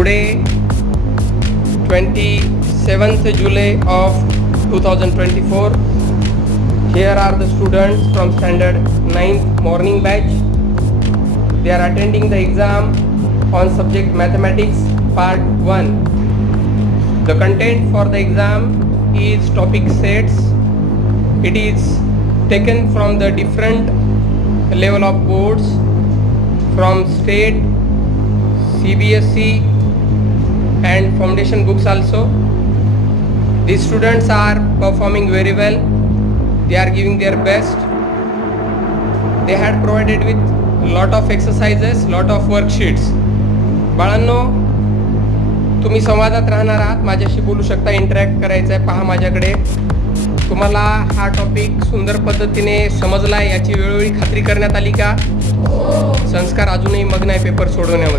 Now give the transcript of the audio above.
Today, 27th July of 2024, here are the students from standard 9th morning batch. They are attending the exam on subject mathematics part 1. The content for the exam is topic sets. It is taken from the different level of boards from state, CBSE and foundation books also. These students are performing very well. They are giving their best. They had provided with lot of exercises, lot of worksheets. बाळांनो, तुम्ही संवादात राहणार आहात, माझ्याशी बोलू शकता, interact करायचं आहे. पहा माझ्याकडे. तुम्हाला हा टॉपिक सुंदर पद्धतीने समजला याची वेळोवेळी खात्री करण्यात आली का? संस्कार अजूनही मग्न आहे पेपर सोडवण्यामध्ये.